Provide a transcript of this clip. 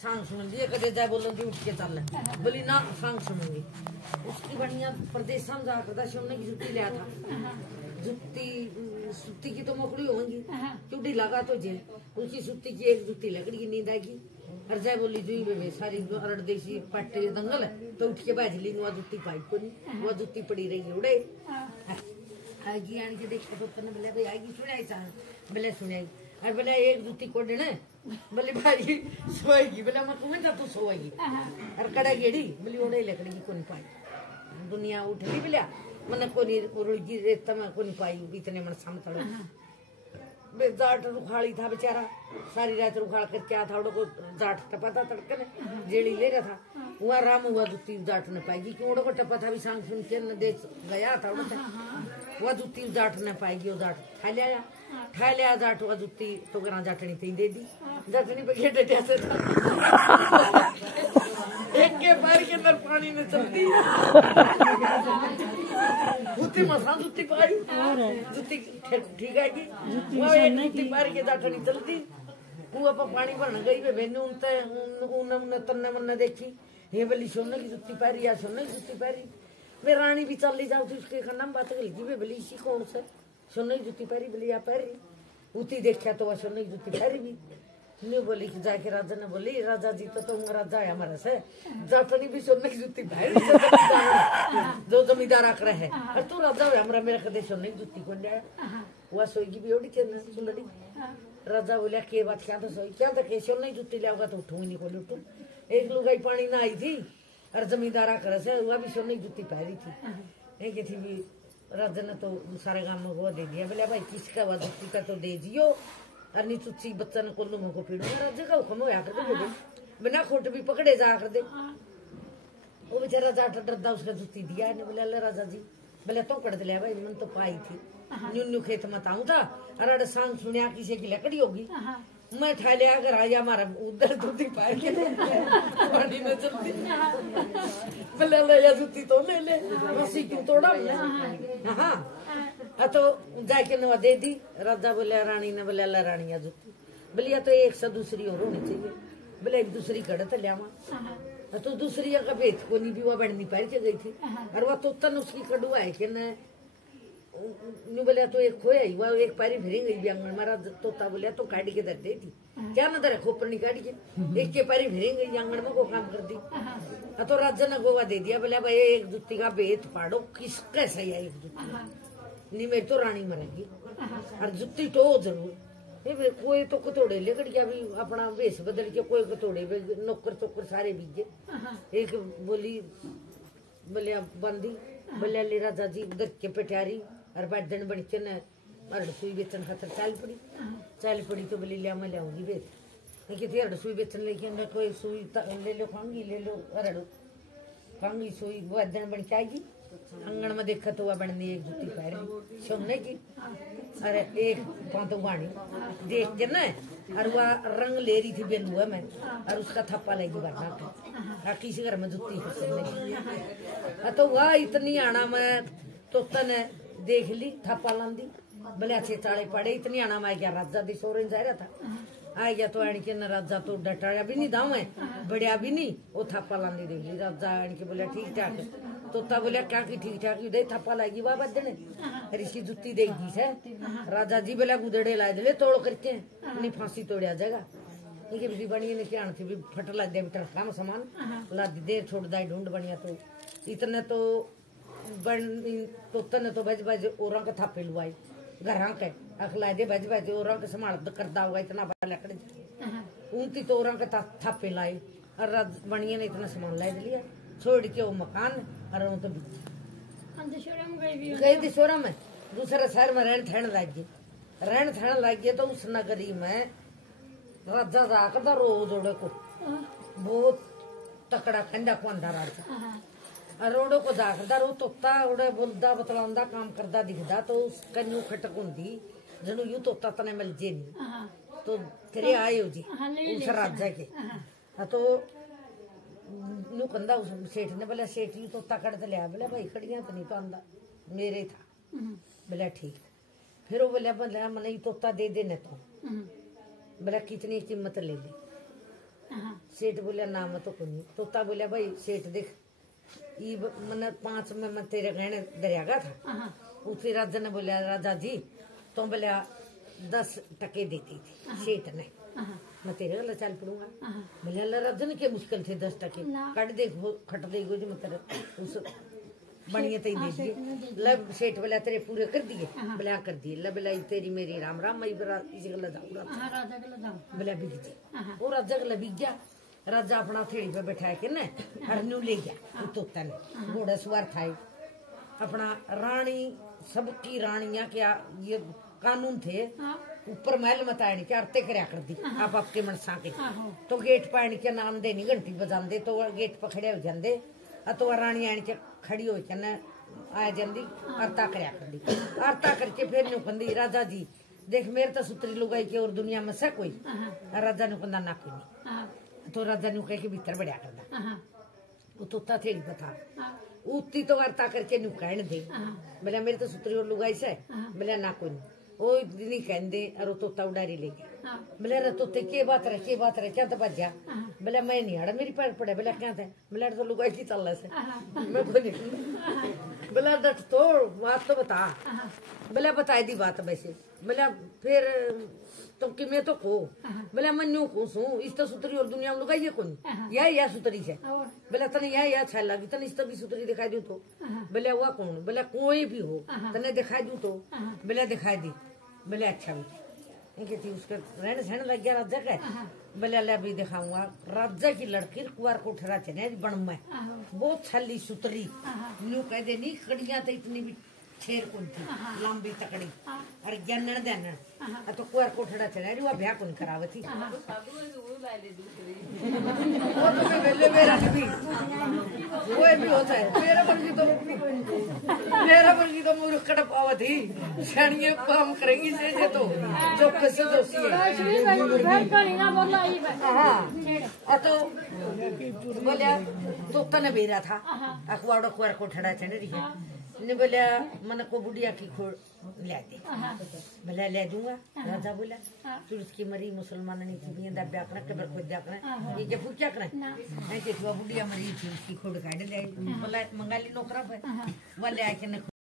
सांग सुनेंगी कदे जाए बोलेंगी उठ के चल बोली ना सांग सुनेंगी उसकी बढ़िया प्रदेश में जाकर सोने की जुत्ती लिया था जुत्ती सुत्ती की तो मोकड़ी होंगी क्यों लगा तो जे उसकी सुत्ती की एक जुत्ती लकड़ी की नींद आएगी और जाए बोली जुई बे सारी अरड़ देसी पट्टे दंगल है तो उठ के बाज ली वह जुत्ती पाई को नहीं वह जुत्ती पड़ी रही उड़े आएगी आने के देख तो बोले भाई आएगी सुनाई चाह बोले सुनाई और बोले एक जुत्ती को देना बोले भाई सोएगी बोले मैं तुम्हें जा तू सोएगी और कड़ा गेड़ी बोली उड़े लकड़ी की कौन पाई दुनिया उठ ली बोलिया मन कोनी उड़गी रेत में कोनी पाई इतने मन सामने जाट रुखाड़ी था बेचारा सारी रात रुखाड़ कर क्या था उड़ो को जाट टपा था तड़के ने जेड़ी ले रहा था वहाँ राम हुआ जुत्ती जाट न पाएगी क्यों उड़ो को टपा था भी सांग सुन के न दे गया था उड़ो वह जुत्ती जाट न पाएगी वो जाट ठा लिया जाट वह जुत्ती तो गरा जाटनी पे दे दी जाटनी पे घेटे जैसे एक के पैर के अंदर पानी में चलती जुत्ती मसान जुत्ती पाई जुत्ती ठीक आएगी वो एक जुत्ती पैर के जाटनी चलती वो अपन पानी भरने गई वे बेनू उन तन्ने मन्ने देखी ये बोली सोने की जुत्ती पैरी या सोने की जुत्ती पैरी वे रानी भी चल जाओ थी उसके नाम बात कर ली वे बोली इसी कौन से सोने की जुत्ती पैरी बोली या पैरी उती देखा तो वह सोने की जुत्ती पैरी भी न्यू बोली कि जाके राजा ने बोली राजा जी तो तुम राजा है हमारा से जाटनी भी सोने की जुत्ती पैरी जो जमींदार आकर है और तू राजा है हमारा मेरा कदे सोने की जुत्ती कौन जाए वह सोएगी भी ओडी चंद सुलड़ी राजा बोलिया के बात क्या तो सोई क्या तो के सोने की जुत्ती लियाओगा तो उठूंगी नहीं कोई उठू एक लुगाई पानी ना आई थी और जमींदारा कर से वह भी सोने की जुत्ती पहरी थी एक थी भी राजा ने तो सारे गांव में वो दे दिया बोले भाई किसका वह जुत्ती का तो दे दियो और नी चुच्ची बच्चा ने कोल्लू मुँह को पीड़ूंगा राजा का हुक्म होया कर दे बिना खोट भी पकड़े जा कर दे वो बेचारा जाट डरदा उसका जुत्ती दिया ने बोले अल्लाह राजा जी बोले तो कट दिया भाई मन तो पाई थी न्यू खेत मत आऊं था अरे सांग सुनिया किसी की लकड़ी होगी मैं ठा लिया अगर आया हमारा उधर जुत्ती पाए के पानी में चलती बोले ले जुत्ती तो ले ले रस्सी क्यों तोड़ा हाँ तो जाके नवा दे दी राजा बोले रानी ने बोले अल्लाह रानी जुत्ती बोलिया तो एक से दूसरी और होनी चाहिए बोले एक दूसरी कड़े तो लिया तो दूसरी का भेद को नहीं भी वह बढ़नी पाई के गई थी और वह तो तन उसकी कड़ुआ है कि न न्यू बोलिया तो एक खोया ही वह एक पैरी फिर गई आंगन मारा तोता बोलिया तो काटी के दर दे दी क्या न दर खोपड़ी काटी के एक के पैरी फिर गई आंगन में को काम कर दी तो राजा ने गोवा दे दिया बोलिया भाई एक जुत्ती का भेद पाड़ो किसका सही है एक जुत्ती नहीं मेरी तो रानी मरेगी और जुत्ती तो जरूर कोई तो कतोड़े लेकर क्या भी अपना वेश बदल के कोई कतोड़े नौकर चौकर सारे बीजे एक बोली बोलिया बंदी बोलिया ले राजा जी उधर के पेटारी और बादन बनी चन अरड़ सुई बेचन खातर चाल पड़ी तो बोली लिया मैं लियाऊंगी बेच कि अरड़ सुई बेचन लेके कोई सुई ले लो खाऊंगी ले लो अरड़ खाऊंगी सुई बादन बन के आएगी आंगन में देखा तो वह बननी एक जुत्ती पैर सोने की अरे एक पांतो गाड़ी देख के ना और वह रंग ले रही थी बेलुआ में और उसका थप्पा लेगी वरना किसी घर में जुत्ती है सोने तो वह इतनी आना मैं तो तन देख ली थप्पा लांदी बोले अच्छे चाले पड़े इतनी आना मैं क्या राजा दी सोरे जा रहा था आ गया तो आने के न राजा तो डटाया भी नहीं दाऊ है बढ़िया भी नहीं वो थप्पा लांदी देख ली राजा आने के बोले ठीक ठाक तोता बोलिया क्या की ठीक ठाक दे थप्पा लाएगी वह बदने ऋषि जुत्ती देगी से राजा जी बोला गुदड़े ला दे तोड़ करके नहीं फांसी तोड़िया जाएगा ठीक है बनी ने क्या थी भी फट ला दे बेटा काम सामान ला देर छोड़ दाई ढूंढ बढ़िया तो इतने तो बन तोता ने तो बज बज और का थापे लुआई घर के अखला दे बज बज और का संभाल करता होगा इतना बड़ा लकड़ उनती तो और का थापे लाई और बनिया ने इतना सामान ला लिया छोड़ के वो मकान और तो गई दिशोरा में दूसरे शहर में रहन ठहन लग गए तो उस नगरी में राजा जाकर रोज ओडे को बहुत तकड़ा खंडा को अंडा रोडो को जाकर रो तोता उड़े बोलदा बतलांदा काम करदा दिखदा तो उस कन्नू खटक हुंदी जनु यू तोता तने मिल जे नहीं तो तेरे आए जी उस राजा के तो नू कंधा उस सेठ ने बोला सेठ यू तोता कट लिया बोला भाई कड़ियां तो नहीं तो आंदा मेरे था बोला ठीक फिर वो बोला मन तोता दे देने तो बोला कितनी कीमत ले ली सेठ बोलिया नाम तो कोनी। तोता बोलिया भाई सेठ देख ई मन 5 में तेरे गहने दरियागा था। उसी राजा ने बोलिया राजा जी तो बोलिया 10 टके देती थी सेठ ने, मैं तेरे गला चल पड़ूंगा। बोलिया राजा ने क्या मुश्किल थे 10 टके कट दे खट देगो जो मतलब उस बढ़िया तई दे दिए। लब सेठ बोला तेरे पूरे कर दिए। बोला कर दिए। लब बोला तेरी मेरी राम राम मई बरा इसी गला जाऊंगा बोला बिक जी। वो राजा गला बिक गया। राजा अपना थेड़ी पे बैठा के न हरनू ले गया। तोता ने घोड़ा सवार था अपना रानी सबकी रानियां क्या ये कानून थे ऊपर महल मतायन के आरते करया कर दी आप आपके मनसा के। तो गेट पानी के नाम देनी घंटी बजाते तो गेट पर खड़े हो जाते तो रानी आन के खड़ी हो के न आ जाती आरता करया कर दी। आरता करके फिर न्यू कहती राजा जी देख मेरे तो सुतरी लुगाई के और दुनिया में से कोई। राजा नु कहना ना कोई नहीं। तो राजा नु कह के भीतर बढ़िया करदा वो तोता थे बता उतनी तो वार्ता करके न्यू कहने दे। बोला मेरे तो सुतरी और लुगाई से। बोला ना कोई नहीं वो नहीं कहते और तोता उड़ारी ले गया। बोला रे तोते के बात रहे क्या तो बजा। बोला मैं नहीं आड़ा मेरी पैर पड़े। बोला क्या थे। बोला तो लुगाई की चल से मैं कोई नहीं। बोला डट तो बात तो बता। बोला बताई दी बात वैसे। बोला फिर तो कि मैं तो को। बोला मैं न्यू को सू इस तो सुतरी और दुनिया में लुगाई है कौन या सुतरी से। बोला तने या अच्छा लगी तने इस तो भी सुतरी दिखाई दू तो। बोला हुआ कौन। बोला कोई भी हो तने दिखाई दू तो। बोला दिखाई दी। बोले अच्छा भी उसका रहने सहने लग गया राजा का। बोले ले भी दिखाऊंगा राजा की लड़की कुआर को ठहरा चले बन में बहुत छली सुतरी न्यू कह दे नहीं कड़िया तो इतनी भी छेर कौन थी लंबी तकड़ी और जनन देन तो कुआर को ठहरा चले वो ब्याह कौन करावे थी। वो भी होता है मेरा पर की तो मूर्ख कड़प आवा थी छानिए काम करेंगी से तो जो कैसे दोषी है। हाँ तो बोलिया तो तने बेरा था अखबार अखबार को ठड़ा चढ़ रही है ने बोलिया मन को बुढ़िया की खोड़ ले दे। बोला ले दूंगा। राजा बोला फिर उसकी मरी मुसलमान नहीं थी ब्याह करना कबर खोद दिया करना ये क्या क्या करना ऐसे बुढ़िया मरी थी उसकी खोड़ काट ले। बोला मंगाली नौकरा पे बोले आके